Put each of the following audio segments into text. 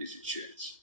Here's your chance.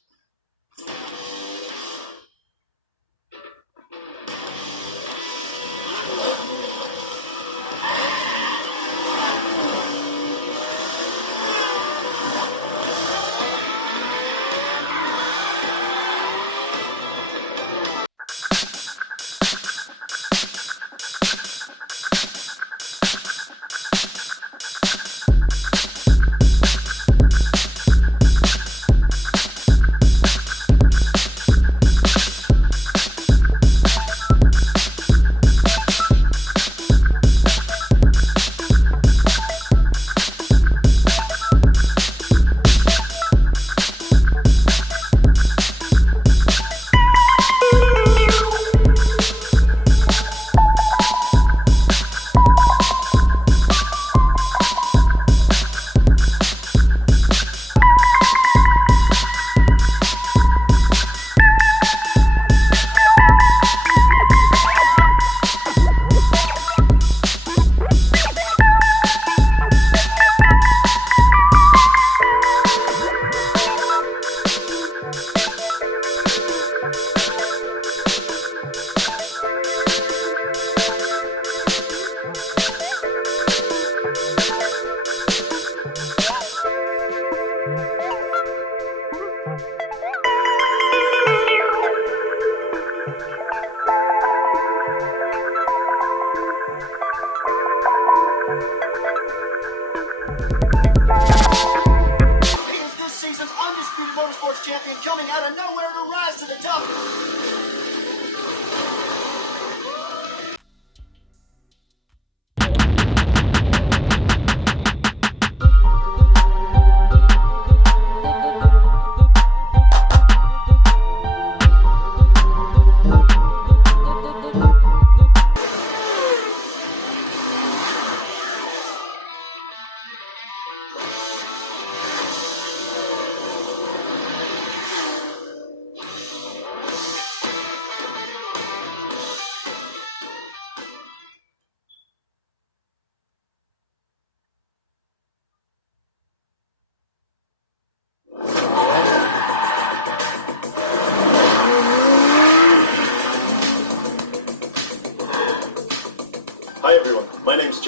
Champion coming out of nowhere to rise to the top.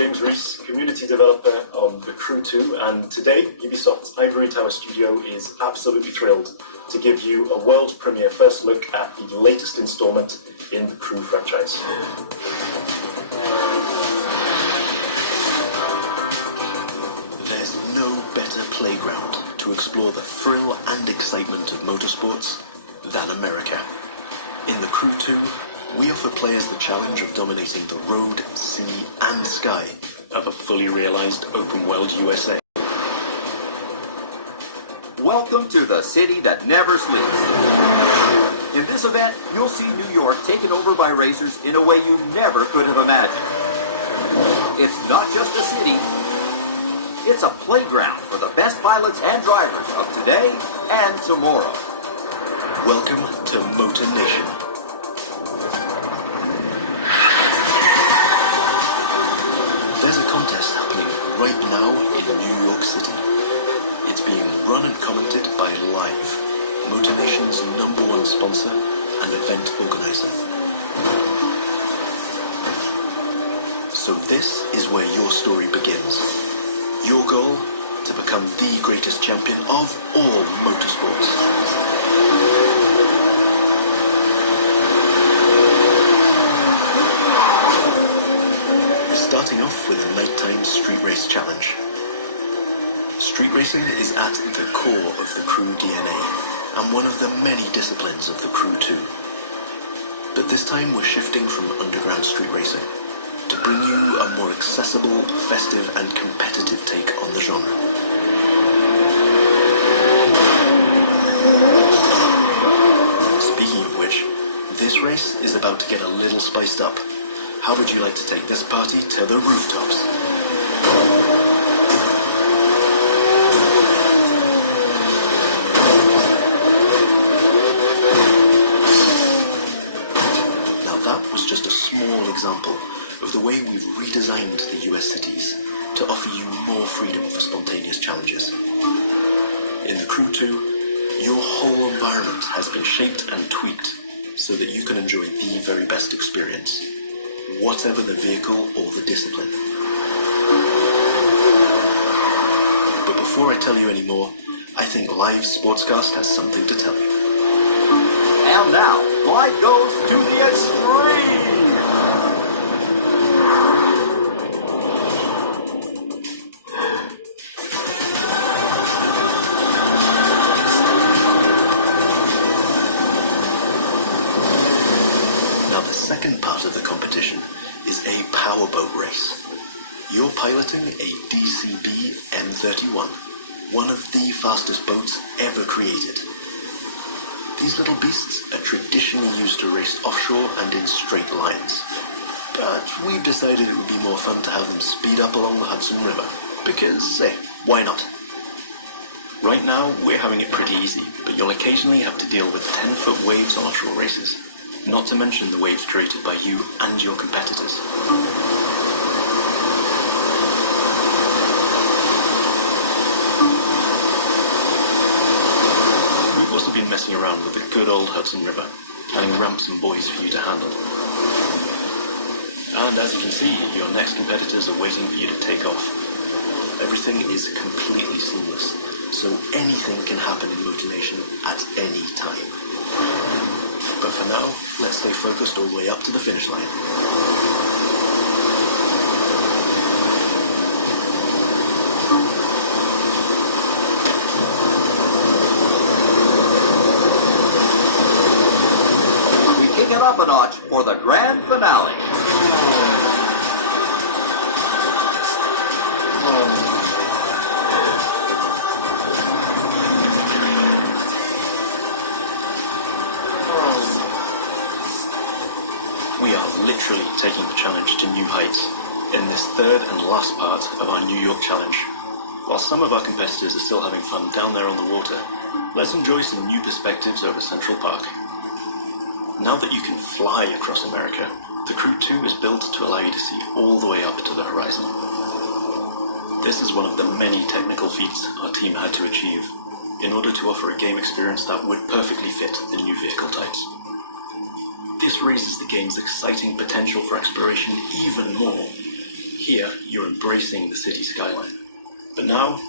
James Rees, community developer on The Crew 2, and today Ubisoft's Ivory Tower studio is absolutely thrilled to give you a world premiere first look at the latest installment in the Crew franchise. There's no better playground to explore the thrill and excitement of motorsports than America. In The Crew 2, we offer players the challenge of dominating the road, sea, and sky of a fully realized open-world USA. Welcome to the city that never sleeps. In this event, you'll see New York taken over by racers in a way you never could have imagined. It's not just a city, it's a playground for the best pilots and drivers of today and tomorrow. Welcome to Motor Nation. There's a contest happening right now in New York City. It's being run and commented by Live, Motor Nation's #1 sponsor and event organizer. So this is where your story begins. Your goal? To become the greatest champion of all motorsports. Starting off with a nighttime street race challenge. Street racing is at the core of the Crew DNA, and one of the many disciplines of the Crew 2. But this time we're shifting from underground street racing to bring you a more accessible, festive, and competitive take on the genre. Speaking of which, this race is about to get a little spiced up. How would you like to take this party to the rooftops? Now that was just a small example of the way we've redesigned the US cities to offer you more freedom for spontaneous challenges. In the Crew 2, your whole environment has been shaped and tweaked so that you can enjoy the very best experience, whatever the vehicle or the discipline. But before I tell you any more, I think Live Sportscast has something to tell you. And now, Live goes to the extreme! Now the second part of the competition is a powerboat race. You're piloting a DCB M31, one of the fastest boats ever created. These little beasts are traditionally used to race offshore and in straight lines. But we've decided it would be more fun to have them speed up along the Hudson River, because, why not? Right now, we're having it pretty easy, but you'll occasionally have to deal with 10-foot waves on offshore races. Not to mention the waves created by you and your competitors. We've also been messing around with the good old Hudson River, adding ramps and buoys for you to handle. And as you can see, your next competitors are waiting for you to take off. Everything is completely seamless, so anything can happen in Motor Nation at any time. But for now, let's stay focused all the way up to the finish line. We kick it up a notch for the grand finale. We are literally taking the challenge to new heights in this third and last part of our New York challenge. While some of our competitors are still having fun down there on the water, let's enjoy some new perspectives over Central Park. Now that you can fly across America, the Crew 2 is built to allow you to see all the way up to the horizon. This is one of the many technical feats our team had to achieve in order to offer a game experience that would perfectly fit the new vehicle types. This raises the game's exciting potential for exploration even more. Here, you're embracing the city skyline. But now,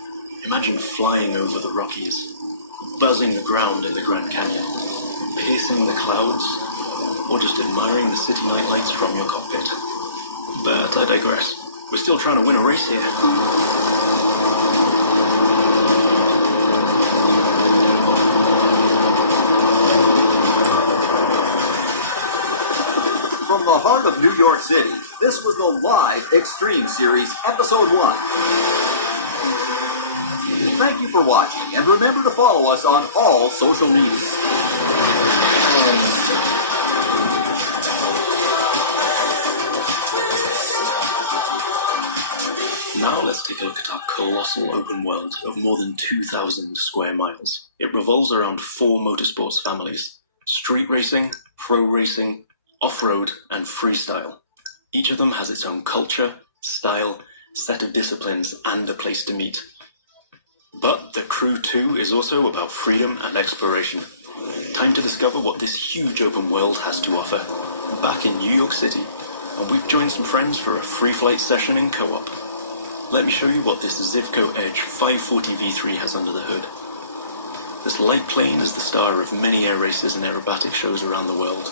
imagine flying over the Rockies, buzzing the ground in the Grand Canyon, piercing the clouds, or just admiring the city nightlights from your cockpit. But I digress. We're still trying to win a race here. From the heart of New York City, this was the live Extreme Series, Episode 1. Thank you for watching, and remember to follow us on all social media. Now let's take a look at our colossal open world of more than 2,000 square miles. It revolves around 4 motorsports families: street racing, pro racing, off-road, and freestyle. Each of them has its own culture, style, set of disciplines, and a place to meet. But the Crew 2 is also about freedom and exploration. Time to discover what this huge open world has to offer. Back in New York City, and we've joined some friends for a free flight session in co-op. Let me show you what this Zivco Edge 540 V3 has under the hood. This light plane is the star of many air races and aerobatic shows around the world.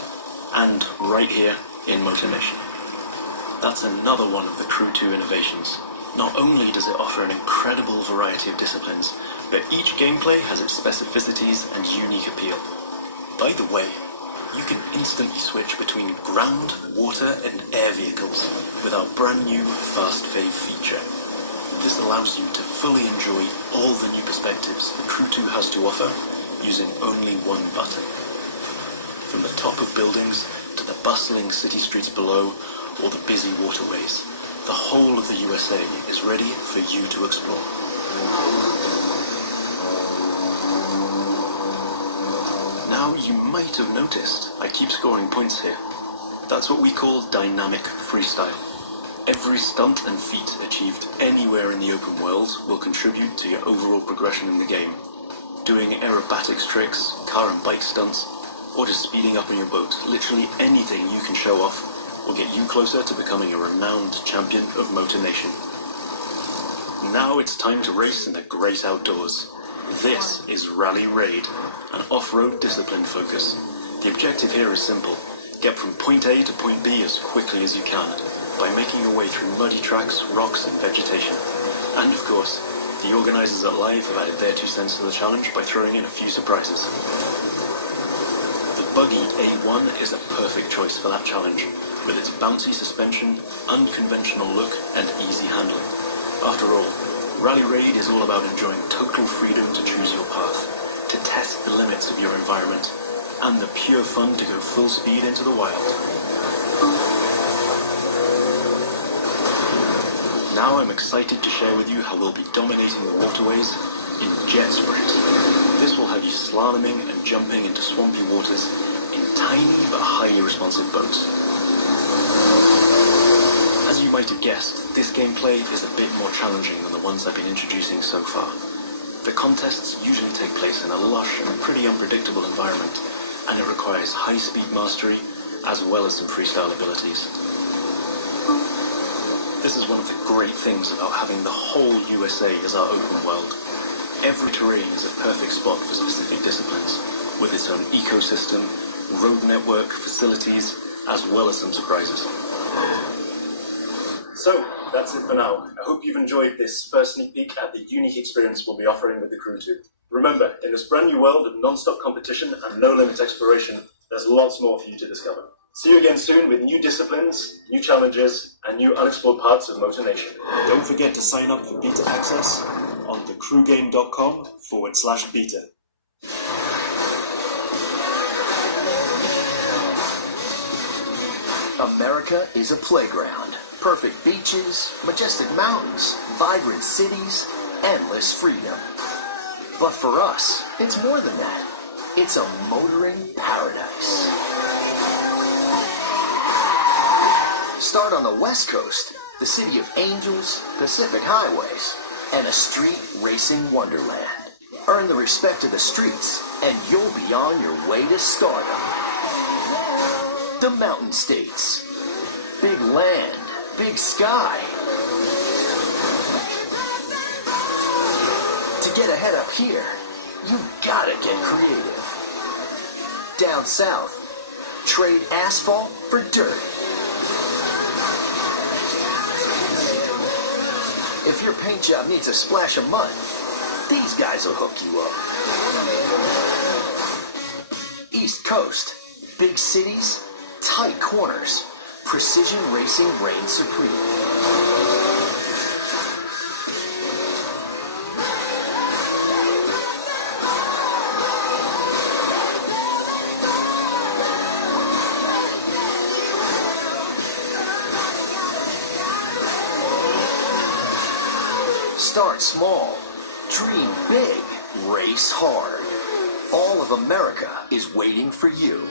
And right here in Motor Nation. That's another one of the Crew 2 innovations. Not only does it offer an incredible variety of disciplines, but each gameplay has its specificities and unique appeal. By the way, you can instantly switch between ground, water, and air vehicles with our brand new Fast Fave feature. This allows you to fully enjoy all the new perspectives the Crew 2 has to offer using only one button. From the top of buildings to the bustling city streets below or the busy waterways, the whole of the USA is ready for you to explore. Now you might have noticed I keep scoring points here. That's what we call dynamic freestyle. Every stunt and feat achieved anywhere in the open world will contribute to your overall progression in the game. Doing aerobatics tricks, car and bike stunts, or just speeding up on your boat, literally anything you can show off will get you closer to becoming a renowned champion of Motor Nation. Now it's time to race in the great outdoors. This is Rally Raid, an off-road discipline focus. The objective here is simple: get from point A to point B as quickly as you can, by making your way through muddy tracks, rocks and vegetation. And of course, the organisers at Live have added their 2 cents to the challenge by throwing in a few surprises. Buggy A1 is a perfect choice for that challenge, with its bouncy suspension, unconventional look, and easy handling. After all, Rally Raid is all about enjoying total freedom to choose your path, to test the limits of your environment, and the pure fun to go full speed into the wild. Now I'm excited to share with you how we'll be dominating the waterways in Jet Sprint. This will have you slaloming and jumping into swampy waters in tiny but highly responsive boats. As you might have guessed, this gameplay is a bit more challenging than the ones I've been introducing so far. The contests usually take place in a lush and pretty unpredictable environment, and it requires high-speed mastery as well as some freestyle abilities. This is one of the great things about having the whole USA as our open world. Every terrain is a perfect spot for specific disciplines, with its own ecosystem, road network, facilities, as well as some surprises. So, that's it for now. I hope you've enjoyed this first sneak peek at the unique experience we'll be offering with the Crew 2. Remember, in this brand new world of non-stop competition and no-limit exploration, there's lots more for you to discover. See you again soon with new disciplines, new challenges, and new unexplored parts of Motor Nation. Don't forget to sign up for beta access on thecrewgame.com/beta. America is a playground. Perfect beaches, majestic mountains, vibrant cities, endless freedom. But for us, it's more than that. It's a motoring paradise. Start on the West Coast, the city of angels, Pacific highways, and a street racing wonderland. Earn the respect of the streets, and you'll be on your way to stardom. The Mountain States. Big land, big sky, To get ahead up here, you gotta get creative. Down south, trade asphalt for dirt. If your paint job needs a splash of mud, these guys will hook you up. East Coast, big cities, tight corners. Precision racing reigns supreme. Start small, dream big, race hard. All of America is waiting for you.